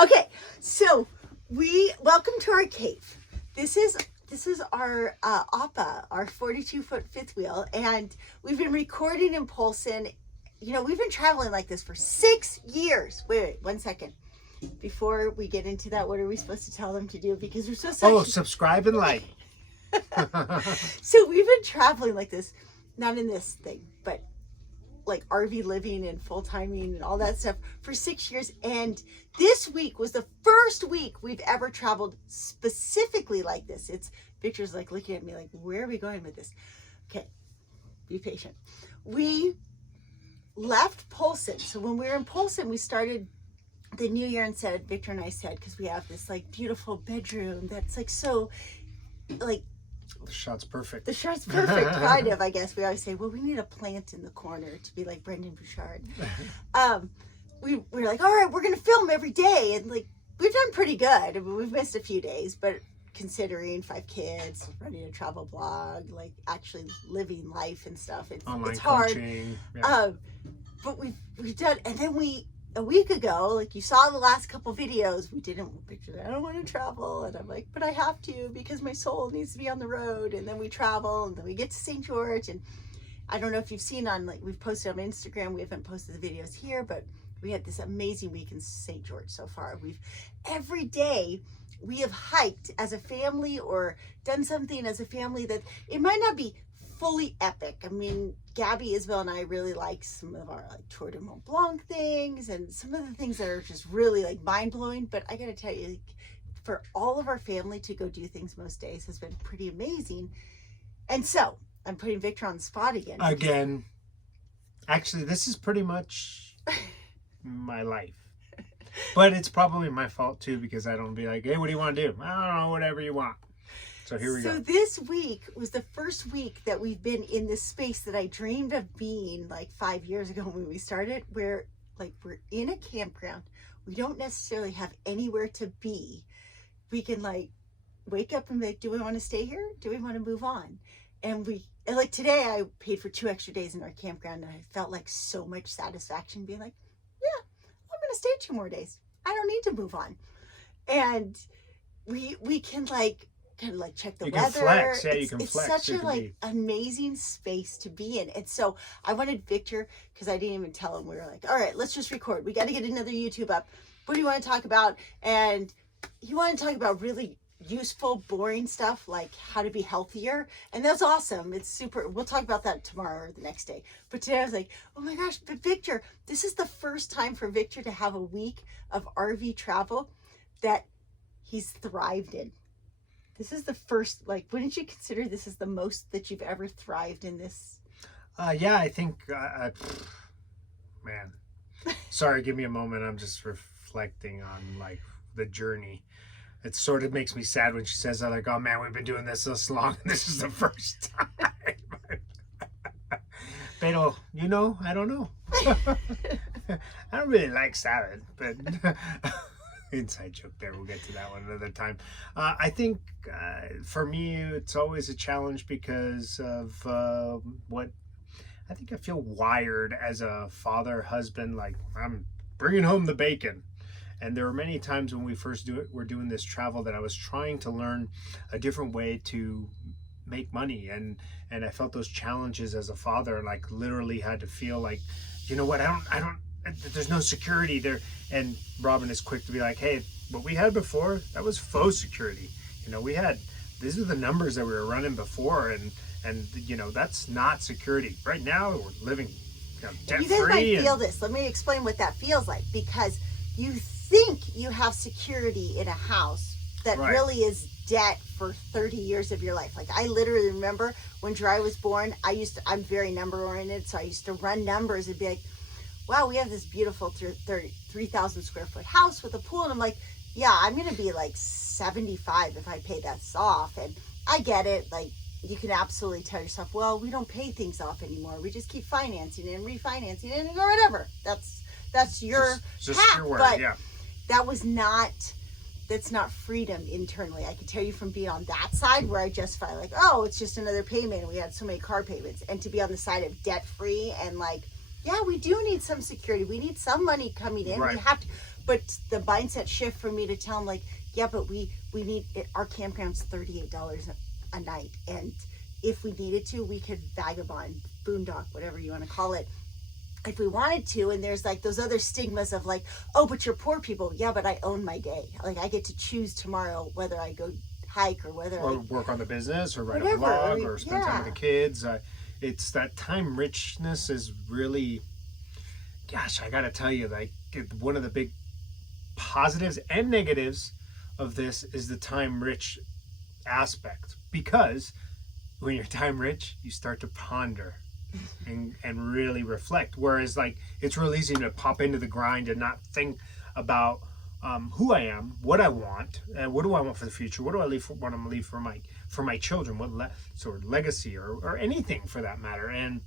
Okay, so welcome to our cave. This is our Appa, our 42-foot fifth wheel, and we've been recording in Polson. You know, we've been traveling like this for 6 years. Wait, 1 second. Before we get into that, what are we supposed to tell them to do? Because we're supposed to... Oh, subscribe and like. So we've been traveling like this, not in this thing, but like RV living and full timing and all that stuff for 6 years. And this week was the first week we've ever traveled specifically like this. It's Victor's like looking at me like, where are we going with this? Okay, be patient. We left Polson. So when we were in Polson, we started the new year and said, Victor and I said, because we have this like beautiful bedroom that's like so like The shot's perfect. the shot's perfect, kind of, I guess. We always say, well, we need a plant in the corner to be like Brendan Bouchard. We were like, all right, we're going to film every day. And like, we've done pretty good. I mean, we've missed a few days, but considering 5 kids, running a travel blog, like actually living life and stuff, it's hard. Coaching, yeah. But we've done, and then a week ago, like you saw the last couple videos, we didn't picture that. I don't want to travel. And I'm like, but I have to because my soul needs to be on the road. And then we travel and then we get to St. George. And I don't know if you've seen we've posted on Instagram. We haven't posted the videos here, but we had this amazing week in St. George so far. Every day we have hiked as a family or done something as a family that it might not be fully epic. I mean, Gabby, Isabel, and I really like some of our like Tour de Mont Blanc things and some of the things that are just really like mind-blowing. But I gotta tell you, like, for all of our family to go do things most days has been pretty amazing. And so I'm putting Victor on the spot again. Again. Actually, this is pretty much my life. But it's probably my fault too, because I don't be like, hey, what do you want to do? I don't know, whatever you want. So here we go. So this week was the first week that we've been in this space that I dreamed of being like 5 years ago when we started, where like we're in a campground. We don't necessarily have anywhere to be. We can like wake up and be like, do we want to stay here? Do we want to move on? And like today I paid for 2 extra days in our campground and I felt like so much satisfaction being like, yeah, I'm going to stay 2 more days. I don't need to move on. And we can like kind of like check the weather. Flex. Yeah, you can flex. It's such a like amazing space to be in. And so I wanted Victor, because I didn't even tell him, we were like, all right, let's just record. We got to get another YouTube up. What do you want to talk about? And he wanted to talk about really useful, boring stuff like how to be healthier. And that's awesome. It's super. We'll talk about that tomorrow or the next day. But today I was like, oh my gosh, but Victor, this is the first time for Victor to have a week of RV travel that he's thrived in. This is the first, like, wouldn't you consider this is the most that you've ever thrived in this? Yeah, I think, man, sorry, give me a moment. I'm just reflecting on, like, the journey. It sort of makes me sad when she says that, like, oh, man, we've been doing this long, and this is the first time. Pero, you know, I don't know. I don't really like salad, but... Inside joke there. We'll get to that one another time. I think for me, it's always a challenge because of what I think I feel wired as a father, husband, like I'm bringing home the bacon. And there were many times when we first were doing this travel that I was trying to learn a different way to make money. And I felt those challenges as a father, like literally had to feel like, you know what, I don't, there's no security there. And Robin is quick to be like, hey, what we had before, that was faux security. You know, these are the numbers that we were running before, and you know, that's not security. Right now, we're living, you know, debt-free. You guys might feel this. Let me explain what that feels like, because you think you have security in a house that really is debt for 30 years of your life. Like I literally remember when Dry was born, I'm very number oriented, so I used to run numbers and be like, wow, we have this beautiful 3,000 square foot house with a pool. And I'm like, yeah, I'm going to be like 75 if I pay that off. And I get it. Like you can absolutely tell yourself, well, we don't pay things off anymore. We just keep financing it and refinancing it and whatever. That's your path. Your word, but yeah. That's not freedom internally. I can tell you from being on that side where I just felt like, oh, it's just another payment. And we had so many car payments. And to be on the side of debt free and like, yeah, we do need some security. We need some money coming in. Right. We have to, but the mindset shift for me to tell them like, yeah, but we need it, our campground's $38 a night, and if we needed to, we could vagabond, boondock, whatever you want to call it, if we wanted to. And there's like those other stigmas of like, oh, but you're poor people. Yeah, but I own my day. Like I get to choose tomorrow whether I go hike or whether I work on the business or write whatever, a vlog or spend time yeah. with the kids. It's that time richness is really, gosh, I gotta tell you, like one of the big positives and negatives of this is the time rich aspect, because when you're time rich, you start to ponder and really reflect. Whereas like it's real easy to pop into the grind and not think about who I am, what I want, what do I want for the future, what do I leave for, what I'm gonna leave for my children, what sort of legacy or anything for that matter. And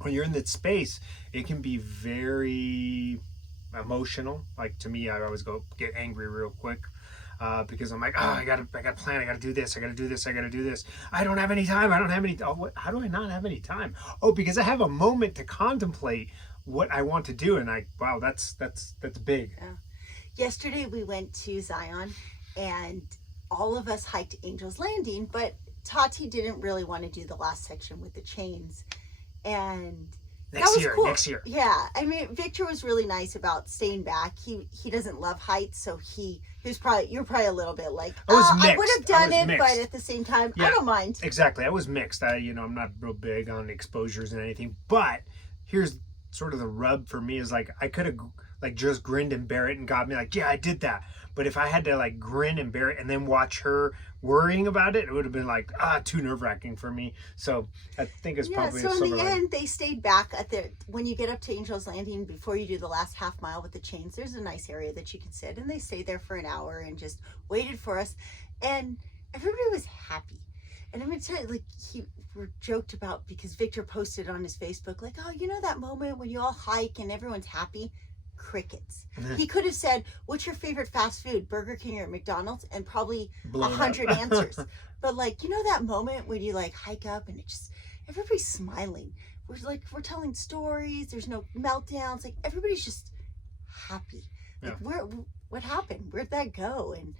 when you're in that space, it can be very emotional. Like to me, I always get angry real quick. Because I'm like, oh, I gotta plan, I gotta do this, I gotta do this, I gotta do this. I don't have any time. How do I not have any time? Oh, because I have a moment to contemplate what I want to do, and wow, that's big. Yeah. Yesterday we went to Zion, and all of us hiked Angel's Landing, but Tati didn't really want to do the last section with the chains, and Next year. Yeah, I mean, Victor was really nice about staying back. He doesn't love heights, so you're probably a little bit like, I would have done it, but at the same time, yeah, I don't mind. Exactly, I was mixed. I'm not real big on exposures and anything, but here's sort of the rub for me is like I could have like just grinned and bear it and got me like, yeah, I did that. But if I had to like grin and bear it and then watch her worrying about it, it would have been like too nerve-wracking for me. So I think it's probably so in the end they stayed back at when you get up to Angel's Landing, before you do the last half mile with the chains, there's a nice area that you can sit, and they stayed there for an hour and just waited for us, and everybody was happy. And I'm gonna tell you, like, we're joked about because Victor posted on his Facebook like, oh, you know that moment when you all hike and everyone's happy? Crickets. He could have said, what's your favorite fast food, Burger King or McDonald's, and probably 100 answers. But like, you know that moment when you like hike up and it just, everybody's smiling, we're telling stories, there's no meltdowns, like everybody's just happy. Like, yeah. What happened, where'd that go? And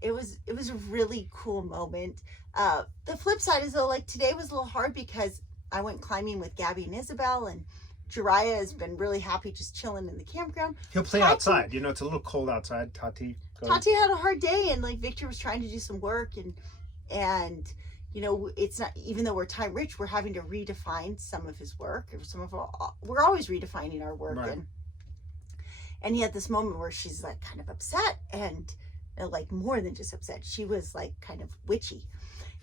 it was a really cool moment. The flip side is though, like today was a little hard because I went climbing with Gabby and Isabel, and Jiraiya has been really happy just chilling in the campground. He'll play outside. It's a little cold outside. Tati had a hard day, and like Victor was trying to do some work, and it's not, even though we're time rich, we're having to redefine some of his work, or we're always redefining our work. Right. And he had this moment where she's like kind of upset, and like more than just upset. She was like kind of witchy.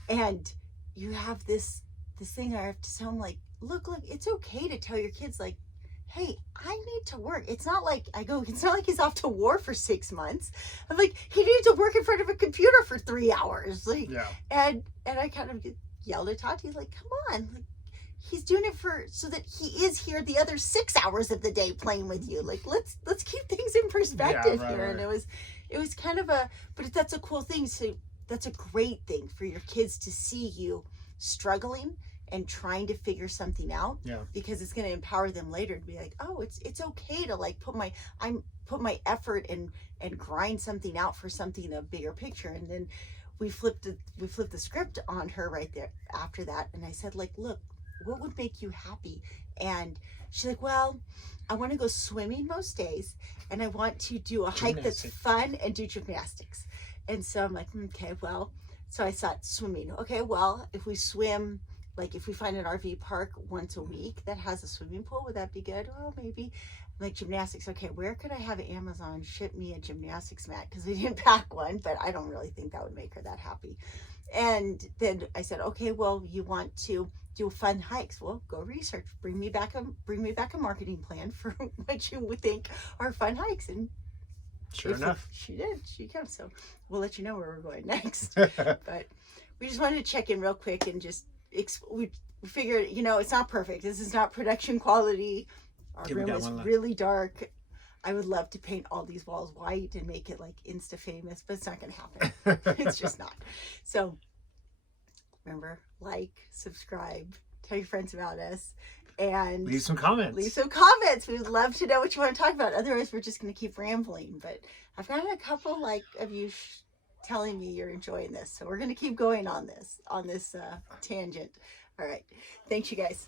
And you have this thing I have to tell him, like, look, it's okay to tell your kids, like, hey, I need to work. It's not like it's not like he's off to war for 6 months. I'm like, he needs to work in front of a computer for 3 hours. Like, yeah. And I kind of yelled at Tati, like, come on, like, he's doing it so that he is here the other 6 hours of the day playing with you. Like, let's keep things in perspective here. Right. And it was kind of but that's a cool thing. So that's a great thing for your kids to see you struggling and trying to figure something out. Yeah. Because it's going to empower them later to be like, oh, it's okay to like put my effort and grind something out for something, a bigger picture. And then we flipped the script on her right there after that, and I said, like, look, what would make you happy? And she's like, well, I want to go swimming most days, and I want to do a hike that's fun and do gymnastics. And so I'm like, okay, well, so I thought swimming. Okay, well, if we swim, like if we find an RV park once a week that has a swimming pool, would that be good? Well, maybe. Like gymnastics. Okay, where could I have Amazon ship me a gymnastics mat? Because we didn't pack one, but I don't really think that would make her that happy. And then I said, okay, well, you want to do fun hikes? Well, go research. Bring me back a marketing plan for what you would think are fun hikes. And sure enough, she did. She came. So we'll let you know where we're going next. But we just wanted to check in real quick and just we figured, it's not perfect. This is not production quality. Our room is really dark. I would love to paint all these walls white and make it like Insta famous, but it's not going to happen. It's just not. So remember, like, subscribe, tell your friends about us. And leave some comments. Leave some comments. We would love to know what you want to talk about. Otherwise, we're just going to keep rambling. But I've got a couple of you telling me you're enjoying this, so we're going to keep going on this tangent. All right, thanks, you guys.